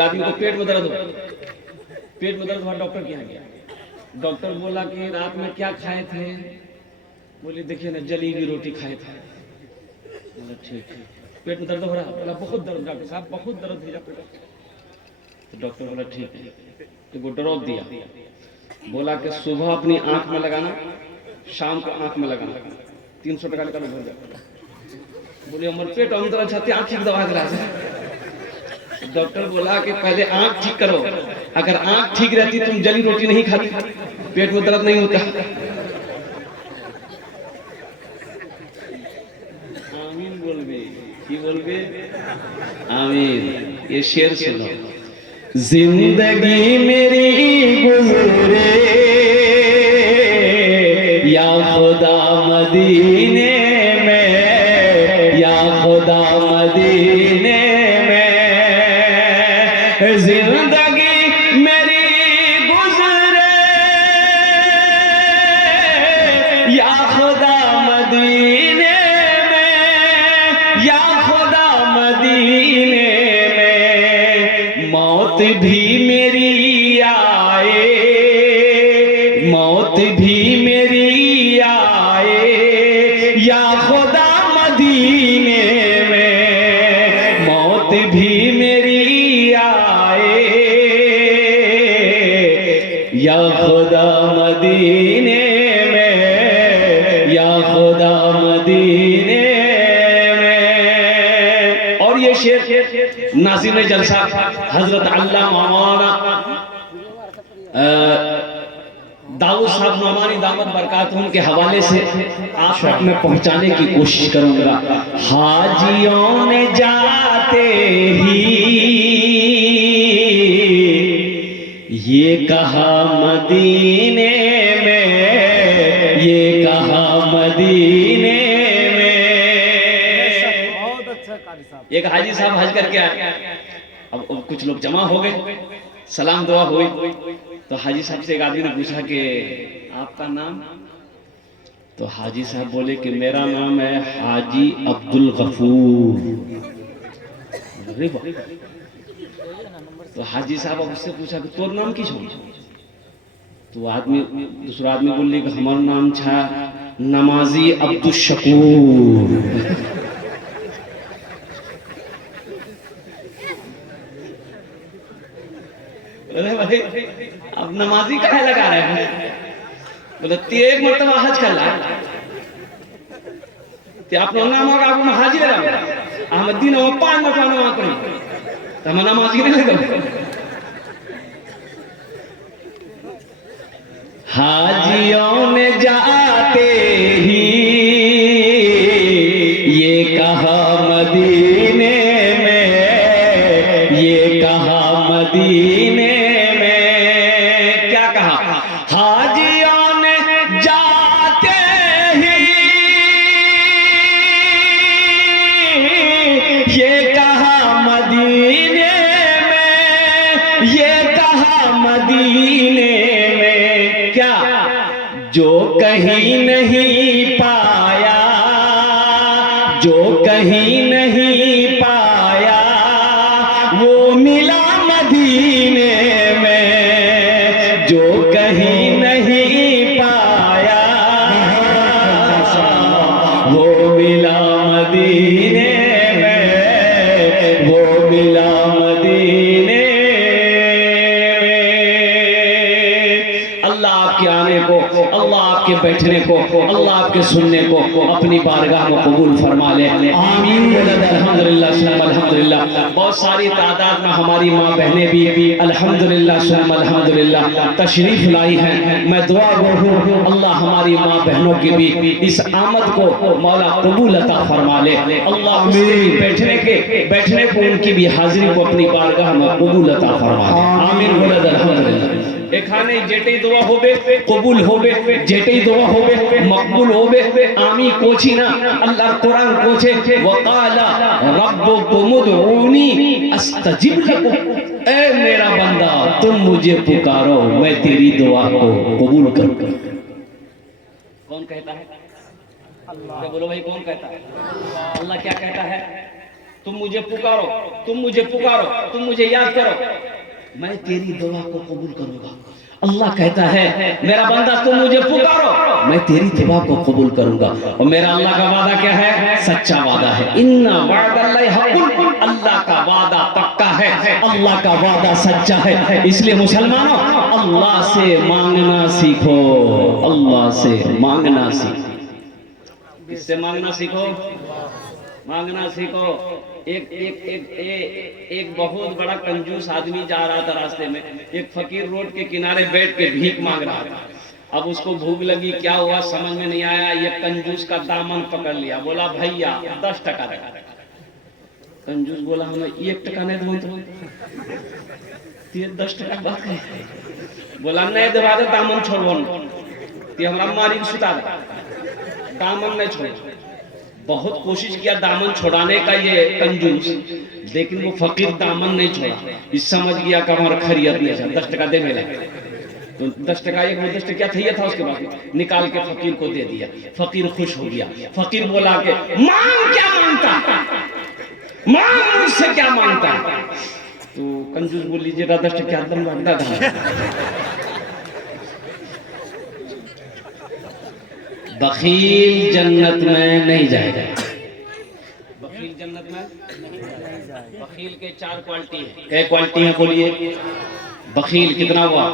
आदमी को पेट में दर्द हुआ, डॉक्टर के यहाँ गया। डॉक्टर बोला कि रात में क्या खाए थे? बोले देखिए ना, जली हुई रोटी खाए थे। बोला ठीक है। पेट में दर्द हो रहा? बोला बहुत दर्द डॉक्टर साहब, बहुत दर्द है पेट। तो डॉक्टर बोला ठीक है, तो वो ड्रॉप दिया। बोला कि सुबह अपनी आंख में लगाना, शाम को आंख में लगाना, 300 टका निकालो भर जाए। बोले हमारे पेट हम तो अच्छा आंख की दवा दिला। डॉक्टर बोला कि पहले आंख ठीक करो, अगर आंख ठीक रहती तुम जली रोटी नहीं खाती, पेट में दर्द नहीं होता। आमीन बोलबे, की बोलबे? आमीन। ये शेर सुनो। जिंदगी मेरी गुजरे या खुदा मदीने में, या खुदा मदीने जिंदगी मेरी गुजरे या खुदा मदीने में, या खुदा मदीने में। मौत भी मेरी आए, मौत भी मेरी आए या खुदा मदीने में। मौत भी मेरी आए या खुदा मदीने में, या खुदा मदीने में। और ये शेर नाज़िम जलसा हजरत अल्लामा मौलाना दाऊद साहब नौमानी दामत बरकातुहुम के हवाले से आप तक मैं पहुंचाने की कोशिश करूंगा। हाजियों ने जाते ही ये कहा मदीने में, ये कहा मदीने में। बहुत अच्छा कारी साहब। एक हाजी साहब हज करके आए। अब कुछ लोग जमा हो गए, सलाम दुआ हुई। तो हाजी साहब से एक आदमी ने पूछा कि आपका नाम? तो हाजी साहब बोले कि मेरा नाम है हाजी अब्दुल गफूर। तो हाजी साहब उससे पूछा कि तोर नाम की छो? तो आदमी, दूसरा आदमी बोले कि हमारा नाम छा नमाजी अब्दुल शकूर। भाई अब नमाजी काहे लगा रहे हैं? बोले ते एक मरतबा हज कर ला, ते अपना नाम होगा आपको हाजी लगा, अहमद दिन हो 5 मरतबा नमाज पढ़ी तो हम नमाजी नहीं लगा। हाजियों ने जाते ही ये कहा मदीने में, ये कहा मदीने में। क्या कहा? हाजियों ने जाते ही ये कहा मदीने में, ये कहा मदीने में। क्या? जो कहीं नहीं पाया, जो कहीं नहीं पाया वो मिला मदीने में। जो कहीं नहीं पाया वो मिला मदीने में, वो मिला मदीने में। अल्लाह आपके आने को, अल्लाह आपके बैठने को, अल्लाह आपके सुनने को अपनी बारगाह में कबूल फरमा ले। आमीन। अल्हम्दुलिल्लाह सुन्नत अल्हम्दुलिल्लाह। बहुत सारी तादाद में हमारी माँ बहनें भी अल्हम्दुलिल्लाह सुन्नत अल्हम्दुलिल्लाह तशरीफ लाई हैं। मैं दुआ गो हूँ अल्लाह हमारी माँ बहनों की भी इस आमद को मौला कबूल अता फरमा ले। अल्लाह बैठने को उनकी भी हाजिरी को अपनी बारगाह में कबूल अता फरमा ले। आमीन। अल्हम्दुलिल्लाह। एखाने जेटे दुआ होबे कबूल होबे, जेटे दुआ होबे मकबूल होबे। आमी कोची ना, अल्लाह कुरान कोचे वकाला रब्बुकुम उदऊनी अस्तजिब लकुम। ए मेरा बंदा तुम मुझे पुकारो, मैं तेरी दुआ को कबूल करूंगा। कौन कहता है? अल्लाह। बोलो भाई कौन कहता है? अल्लाह क्या कहता है? तुम मुझे पुकारो, तुम मुझे पुकारो, तुम मुझे याद करो, मैं तेरी दुआ को कबूल करूंगा। अल्लाह कहता है मेरा बंदा तुम मुझे पुकारो, मैं तेरी दुआ को कबूल करूंगा। और मेरा अल्लाह का वादा क्या है? सच्चा वादा है। इन्ना वादल्लाहि हक़्क़ुन, अल्लाह का वादा पक्का है, अल्लाह का वादा सच्चा है। इसलिए मुसलमानों, अल्लाह से मांगना सीखो, अल्लाह से मांगना सीखो। किससे मांगना सीखो? मांगना सीखो। एक बहुत बड़ा कंजूस आदमी जा रहा था रास्ते में, एक फकीर रोड के किनारे बैठ के भीख मांग रहा था। अब उसको भूख लगी, क्या हुआ समझ में नहीं आया, ये कंजूस का दामन पकड़ लिया, बोला भैया 10 टका दे। कंजूस बोला हमें 1 टका नहीं दो, 10 टका बात है। बोला नहीं दबा दे, दामन छोड़ो, हमारा मारी सुता दे, दामन नहीं छोड़ो। बहुत कोशिश किया दामन छुड़ाने का ये कंजूस, लेकिन वो फकीर दामन नहीं छोड़ा। इस समझ गया कि हमारा खरीद नहीं है, 10 टका दे मेरा। तो 10 टका एक 10 टका था, उसके बाद निकाल के फकीर को दे दिया। फकीर खुश हो गया। फकीर बोला के मांग, क्या मांगता, मांग मुझसे क्या मांगता। तो कंजूस बोल लीजिएगा 10 टका दम लगता था। बखील जन्नत में नहीं जाएगा। बखील जन्नत में नहीं जाएगा। बखील के 4 क्वालिटी है। क्या क्वालिटी है बोलिए? बखील कितना हुआ?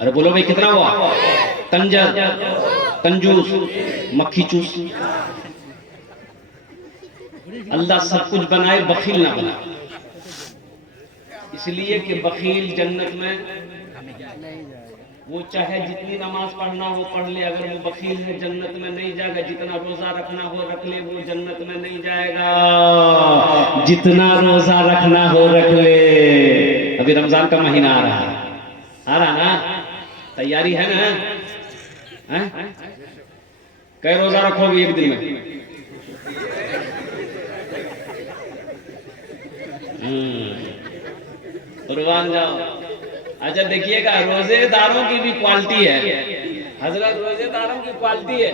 अरे बोलो भाई कितना हुआ? कंजर, कंजूस, मक्खी चूस। अल्लाह सब कुछ बनाए, बखील ना बनाए। इसलिए कि बखील जन्नत में वो चाहे जितनी नमाज पढ़ना हो पढ़ ले, अगर वो बखील है जन्नत में नहीं जाएगा। जितना रोजा रखना हो रख ले, वो जन्नत में नहीं जाएगा। जितना रोजा रखना हो रख ले। अभी रमजान का महीना आ रहा ना, तैयारी है ना? कई रोजा रखोगे एक दिन में? कुर्बान जाओ। अच्छा देखिएगा, रोजेदारों की भी क्वालिटी है हजरत, रोजेदारों की क्वालिटी है।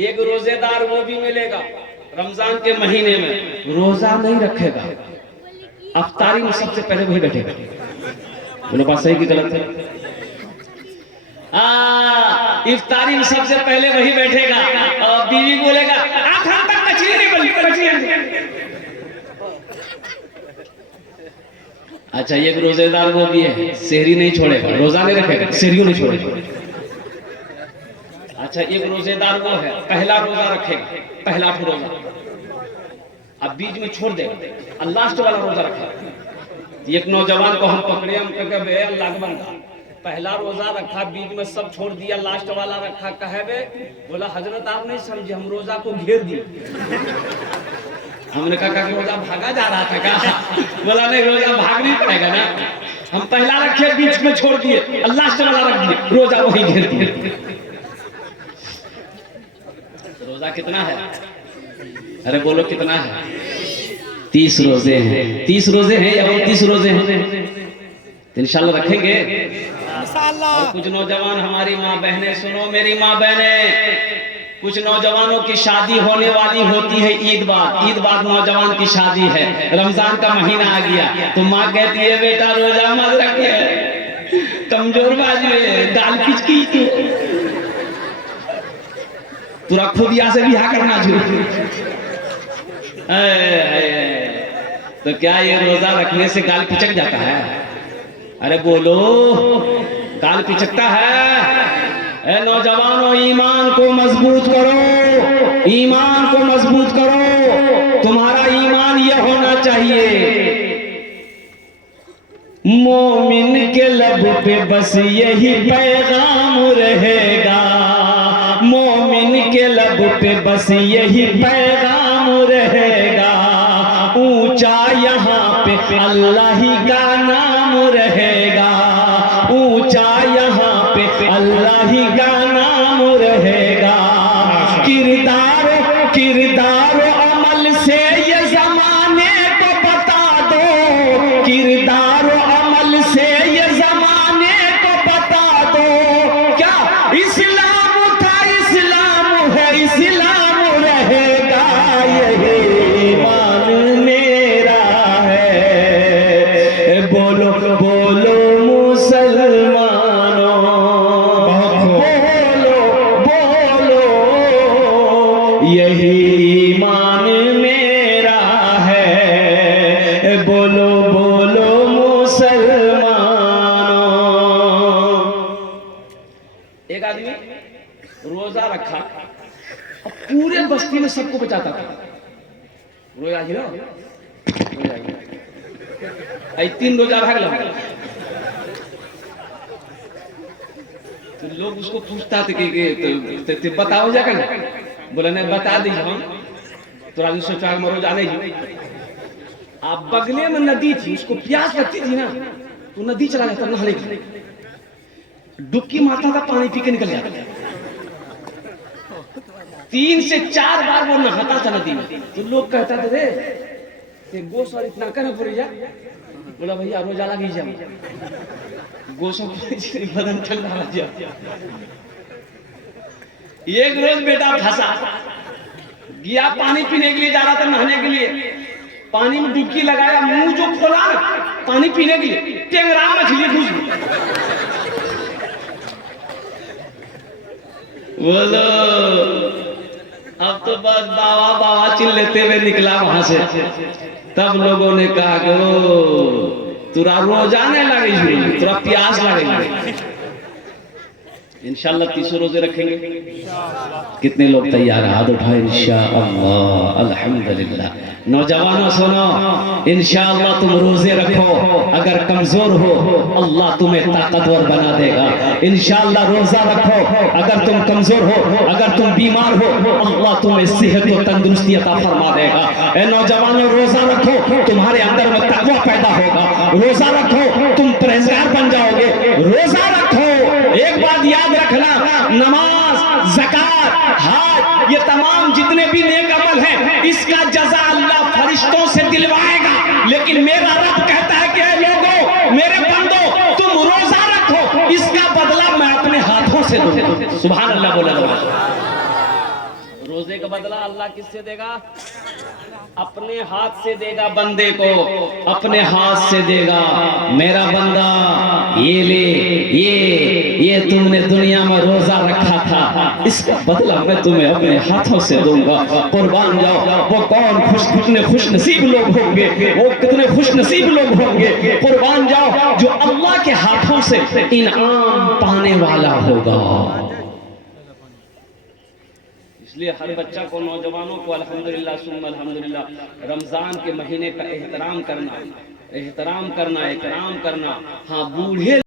एक रोजेदार वो भी मिलेगा रमजान के महीने में रोजा नहीं रखेगा, अफ्तारी में सबसे पहले वही बैठेगा। बोलो बात सही की गलत है? इफ्तारी में सबसे पहले वही बैठेगा और बीवी बोलेगा हम तक कचरी नहीं बनी, कचरी। अच्छा एक रोजेदार वो भी है, सेहरी नहीं छोड़ेगा, रोजा नहीं रखेगा, सेहरियों नहीं छोड़ेगा। अच्छा एक रोजेदार वो है, पहला रोजा रखेगा, पहला रोजा, अब बीच में छोड़ देगा, लास्ट वाला रोजा रखेगा। एक नौजवान को हम पकड़े, हम कहे अल्लाह का बंदा पहला रोजा रखा, बीच में सब छोड़ दिया, लास्ट वाला रखा, कहे बोला हजरत आप नहीं समझे, हम रोजा को घेर दिए। हमने कहा कि रोजा भागा जा रहा था क्या? बोला नहीं, रोजा भाग नहीं पड़ेगा ना, हम पहला रखे बीच में छोड़ दिए, लास्ट वाला रख दिए, रोजा वही घेर दिए। रोजा कितना है? अरे बोलो कितना है? 30 रोजे हैं। 30 रोजे हैं या 29 रोजे हैं? तो इंशाल्लाह रखेंगे। और कुछ नौजवान हमारी माँ बहनें सुनो, मेरी माँ बहनें, कुछ नौजवानों की शादी होने वाली होती है ईद बाद नौजवान की शादी है, रमजान का महीना आ गया तो माँ कहती है बेटा रोजा मत रखे, कमजोर बाजू है, दाल पिचकी तुरा खुद यहाँ से बिहा करना चाहिए। तो क्या ये रोजा रखने से गाल पिचक जाता है? अरे बोलो, गाल पिचकता है? नौजवानों ईमान को मजबूत करो, ईमान को मजबूत करो। तुम्हारा ईमान यह होना चाहिए, मोमिन के लब पे बस यही पैगाम रहेगा, मोमिन के लब पे बस यही पैगाम रहेगा। ऊंचा यहाँ पे अल्लाह ही का नाम रहेगा, ऊंचा यहाँ पे अल्लाह ही का नाम रहेगा। किरदार किरदार अमल से ये जमाने को बता दो, किरदार अमल से ये जमाने को बता दो। क्या इस्लाम था, इस्लाम है, इस्लाम रहेगा। यही ईमान में बोलो मुसलमानों, बोलो बोलो यही ईमान मेरा है, बोलो बोलो मुसलमानों। एक आदमी रोजा रखा और पूरे बस्ती में सबको बचाता था। रोजा ही ना, आई 3 रोजा भाग लगा। तो लोग उसको पूछता थे कि तो बताओ जाकर ना, बोले नहीं बता दीजिए हम तो राजू सोचा रोजा नहीं। आप बगले में नदी थी, उसको प्यास लगती थी ना तो नदी चला जाता नहाने के लिए, डुबकी मारता था, पानी पी के निकल जाता। 3 से 4 बार वो नहाता था नदी में। तो लोग कहता थे रे गोश और इतना कर पड़ी जा, बोला भैया रोजा लगी जा, गोशों बदन ठंडा हो जा। एक रोज बेटा फंसा गया, पानी पीने के लिए जा रहा था, नहाने के लिए, पानी में डुबकी लगाया, मुंह जो खोला पानी पीने के लिए, टेंगरा मछली घुस गई। बोलो अब तो बस बाबा बाबा चिल्लाते हुए निकला वहां से। तब लोगों ने कहा कि ओ तुरा रोजाने लगी, तुरा प्यास लगेगी। इंशाल्लाह 30 रोजे रखेंगे। कितने लोग तैयार हैं? हाथ उठाए इंशाअल्लाह, अल्हम्दुलिल्लाह। नौजवानों सुनो, इंशाअल्लाह तुम रोजे रखो, अगर कमजोर हो अल्लाह तुम्हें ताकतवर बना देगा। इंशाअल्लाह रोजा रखो, अगर तुम कमजोर हो, अगर तुम बीमार हो अल्लाह तुम्हें सेहत और तंदुरुस्ती अता फरमा देगा। ए नौजवानों रोजा रखो, तुम्हारे अंदर में तकवा पैदा होगा। रोजा रखो, तुम परहेजगार बन जाओगे। रोजा रखो, एक बात याद रखना, नमाज, ज़कात, हज, ये तमाम जितने भी नेक अमल हैं, इसका जज़ा अल्लाह फरिश्तों से दिलवाएगा। लेकिन मेरा रब कहता है कि लोगों, मेरे बंदो, तुम रोजा रखो, इसका बदला मैं अपने हाथों से दूंगा। सुभान अल्लाह बोला। रोजे का बदला अल्लाह किससे देगा? अपने हाथ से देगा बंदे को, अपने हाथ से देगा। मेरा बंदा ये ले, ये तुमने दुनिया में रोजा रखा था, इसका बदला मैं तुम्हें अपने हाथों से दूंगा। कुर्बान जाओ। वो कौन कितने खुश नसीब लोग होंगे, वो कितने खुश नसीब लोग होंगे, कुर्बान जाओ, जो अल्लाह के हाथों से इनाम पाने वाला होगा। इसलिए हर बच्चा को, नौजवानों को अल्हम्दुलिल्लाह सुम्मा अल्हम्दुलिल्लाह रमजान के महीने का एहतराम करना, इकराम करना। हाँ, बूढ़े